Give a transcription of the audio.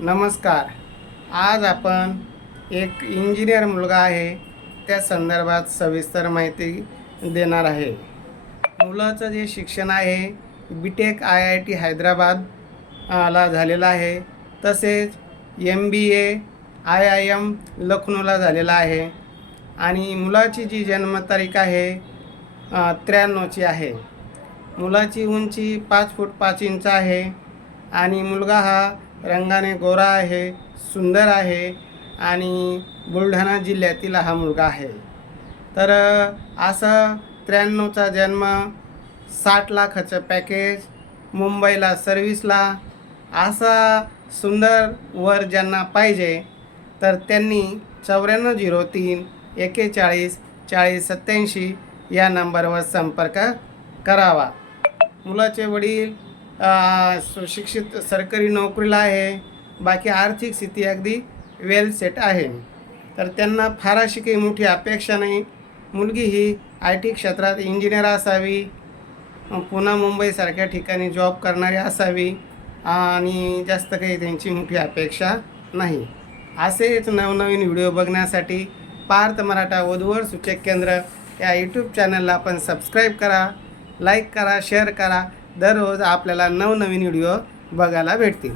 नमस्कार. आज आपण एक इंजिनियर मुलगा आहे त्या संदर्भात सविस्तर माहिती देणार आहे. मुलाचं जे शिक्षण आहे B Tech I I T Hyderabad ला झालेलं आहे. तसेच M B A I I M लखनौला झालेला आहे. आणि मुलाची जी जन्मतारीख आहे त्र्याण्णवची आहे. मुलाची उंची पाच फूट पाच इंच आहे. आणि मुलगा हा रंगाने गोरा आहे सुंदर आहे आणि बुलढाणा जिल्ह्यातील हा मुलगा आहे. तर असं त्र्याण्णवचा जन्म साठ लाखाचं पॅकेज मुंबईला सर्व्हिसला असा सुंदर वर ज्यांना पाहिजे तर त्यांनी चौऱ्याण्णव झिरो तीन एकेचाळीस चाळीस सत्याऐंशी या नंबरवर संपर्क करावा. मुलाचे वडील सुशिक्षित सरकारी नोकरीला आहे. बाकी आर्थिक स्थिती अगदी वेल सेट आहे. तर त्यांना फार अशी काही मोठी अपेक्षा नाही. मुलगी ही आय टी क्षेत्रात इंजिनियर असावी. पुन्हा मुंबईसारख्या ठिकाणी जॉब करणारी असावी. आणि जास्त काही त्यांची मोठी अपेक्षा नाही. असेच नवनवीन व्हिडिओ बघण्यासाठी पार्थ मराठा वधूवर सूचक केंद्र या यूट्यूब चॅनलला आपण सबस्क्राईब करा लाईक करा शेअर करा. दररोज आपल्याला नवनवीन व्हिडिओ बघायला भेटतील.